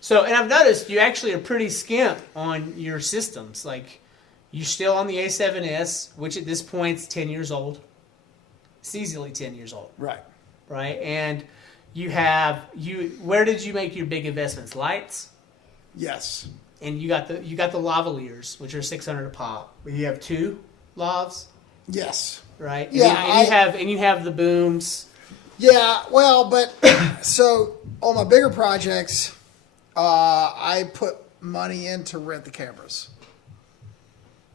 So, and I've noticed you actually are pretty skimp on your systems. Like, you're still on the A7S, which at this point is 10 years old. It's easily 10 years old. Right. Right? And where did you make your big investments? Lights? Yes. And you got the lavaliers, which are $600 a pop. You have 2 lavs? Yes. Right? Yeah. And you have the booms. Yeah, well, but so on my bigger projects, I put money in to rent the cameras.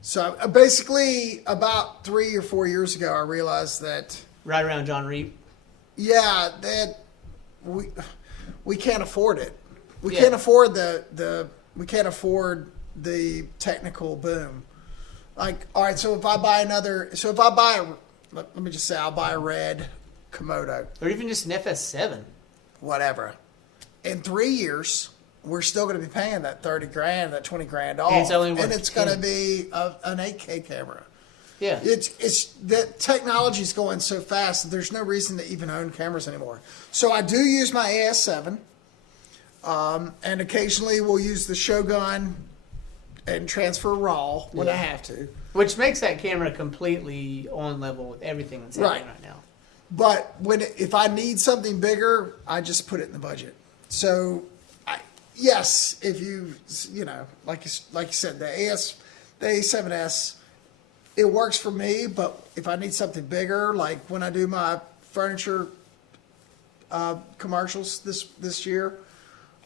So basically, about 3 or 4 years ago, I realized that Right around John Reed. yeah, that we can't afford it. We Yeah. can't afford we can't afford the technical boom. Like, all right, so if I buy let me just say, I'll buy a red Komodo, Or even just an FS7. whatever. In 3 years, we're still going to be paying that 30 grand, that 20 grand off, And it's only worth it's going to 10. be an 8K camera. Yeah. It's the technology's going so fast that there's no reason to even own cameras anymore. So I do use my AS7, and occasionally we'll use the Shogun and transfer RAW when I have to. Which makes that camera completely on level with everything that's happening right now. But if I need something bigger, I just put it in the budget. So, yes, if you like you said, the A7S, it works for me. But if I need something bigger, like when I do my furniture commercials this year,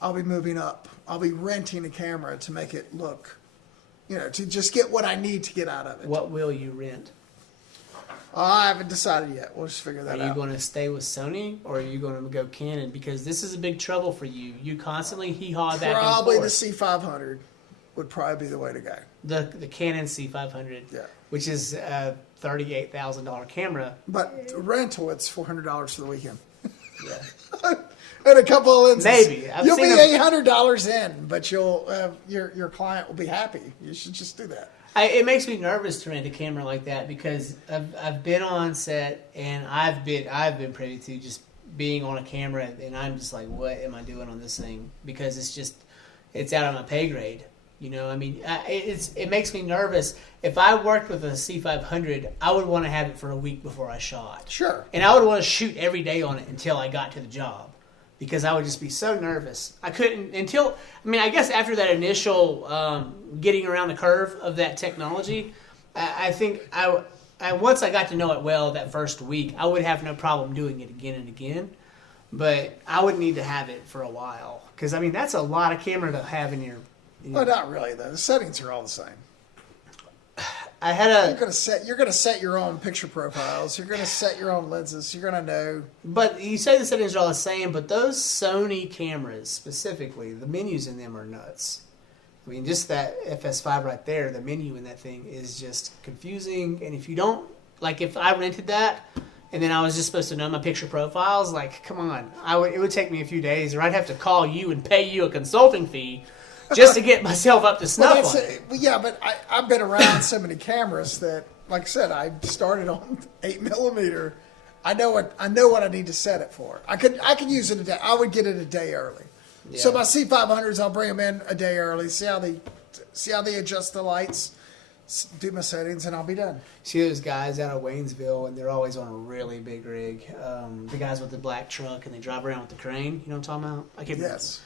I'll be moving up. I'll be renting a camera to make it look, to just get what I need to get out of it. What will you rent? I haven't decided yet. We'll just figure that out. Are you going to stay with Sony or are you going to go Canon? Because this is a big trouble for you. You constantly hee-haw back and forth. Probably the C500 would probably be the way to go. The Canon C500, Yeah. which is a $38,000 camera. But rental, it's $400 for the weekend. Yeah. And a couple of lenses. Maybe. You'll be $800 in, but your client will be happy. You should just do that. It makes me nervous to rent a camera like that because I've been on set and I've been privy to just being on a camera and I'm just like, what am I doing on this thing? Because it's out of my pay grade. It makes me nervous. If I worked with a C500, I would want to have it for a week before I shot. Sure. And I would want to shoot every day on it until I got to the job. Because I would just be so nervous. I couldn't until, I guess after that initial getting around the curve of that technology, I think once I got to know it well that first week, I would have no problem doing it again and again. But I would need to have it for a while. Because, that's a lot of camera to have in your... Well, not really, though. The settings are all the same. You're gonna set your own picture profiles. You're gonna set your own lenses. You're gonna know. But you say the settings are all the same, but those Sony cameras specifically, the menus in them are nuts. Just that FS5 right there, the menu in that thing is just confusing. And if you don't, if I rented that and then I was just supposed to know my picture profiles, come on, it would take me a few days, or I'd have to call you and pay you a consulting fee just to get myself up to snuff on it. Yeah, but I've been around so many cameras that, like I said, I started on 8mm. I know what I need to set it for. I could use it a day. I would get it a day early. Yeah. So my C500s, I'll bring them in a day early. See how they adjust the lights, do my settings, and I'll be done. See those guys out of Waynesville, and they're always on a really big rig. The guys with the black truck, and they drive around with the crane. You know what I'm talking about? I can't remember. Yes.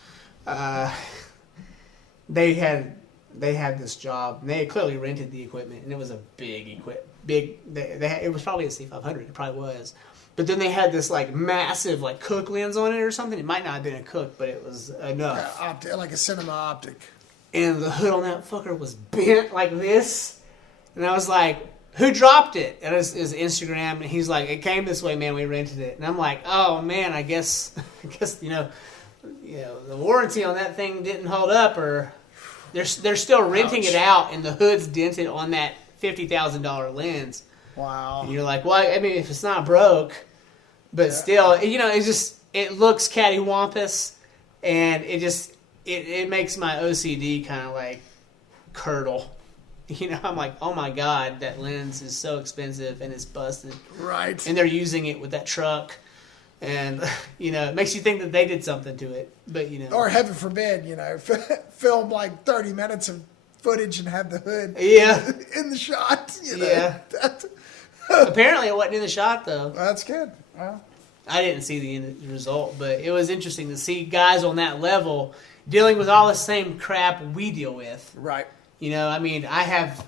They had this job, and they had clearly rented the equipment, and it was a big equipment. It was probably a C500. It probably was. But then they had this massive Cook lens on it or something. It might not have been a Cook, but it was enough. Like a cinema optic. And the hood on that fucker was bent like this. And I was like, who dropped it? And it was Instagram, and he's like, it came this way, man. We rented it. And I'm like, oh man, I guess the warranty on that thing didn't hold up, or they're still renting it out, and the hood's dented on that $50,000 lens. Wow. And you're like, well, if it's not broke, but still, it looks cattywampus, and it makes my OCD kind of curdle. I'm like, oh my God, that lens is so expensive and it's busted. Right. And they're using it with that truck. And, it makes you think that they did something to it. But, Or heaven forbid, film like 30 minutes of footage and have the hood in the shot. Yeah. Apparently it wasn't in the shot, though. That's good. Well, I didn't see the end result, but it was interesting to see guys on that level dealing with all the same crap we deal with. Right. I have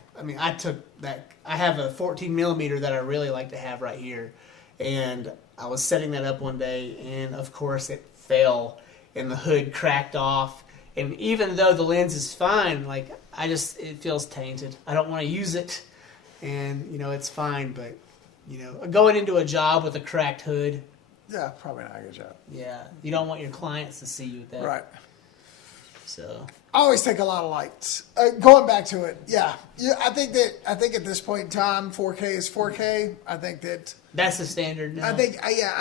a 14 millimeter that I really like to have right here, and I was setting that up one day, and of course it fell, and the hood cracked off, and even though the lens is fine, it feels tainted. I don't want to use it, and it's fine, but going into a job with a cracked hood. Yeah, probably not a good job. Yeah, you don't want your clients to see you with that. Right. So I always take a lot of lights. Going back to it, yeah. I think at this point in time, 4K is 4K. I think that's the standard now. I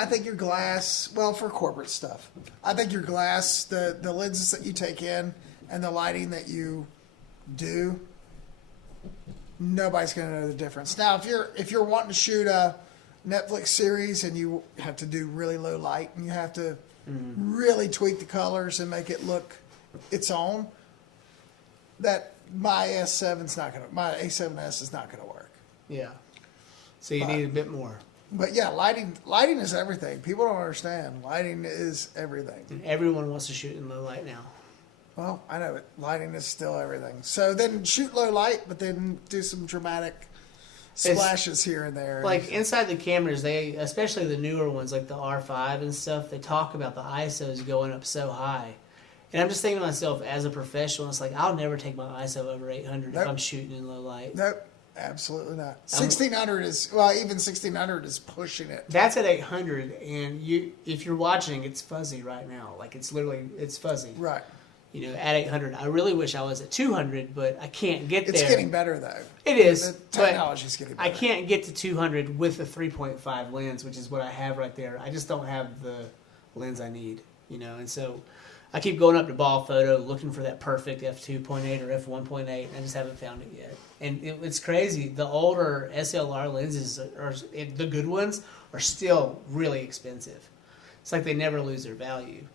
think your glass. Well, for corporate stuff, I think your glass, the lenses that you take in, and the lighting that you do, nobody's going to know the difference. Now, if you're wanting to shoot a Netflix series and you have to do really low light and you have to really tweak the colors and make it look its own, that my A7S is not going to work. Yeah. So you need a bit more. But yeah, lighting is everything. People don't understand. Lighting is everything. And everyone wants to shoot in low light now. Well, I know it. Lighting is still everything. So then shoot low light, but then do some dramatic splashes here and there. Like inside the cameras, especially the newer ones like the R5 and stuff, they talk about the ISOs going up so high. And I'm just thinking to myself, as a professional, it's like I'll never take my ISO over 800 if I'm shooting in low light. Nope, absolutely not. 1600 even 1600 is pushing it. That's at 800, and if you're watching, it's fuzzy right now. Like it's fuzzy. Right. At 800. I really wish I was at 200, but I can't get there. It's getting better, though. It is. The technology's getting better. I can't get to 200 with a 3.5 lens, which is what I have right there. I just don't have the lens I need, and so I keep going up to ball photo looking for that perfect f2.8 or f1.8, and I just haven't found it yet. And it's crazy. The older SLR lenses, the good ones, are still really expensive. It's like they never lose their value.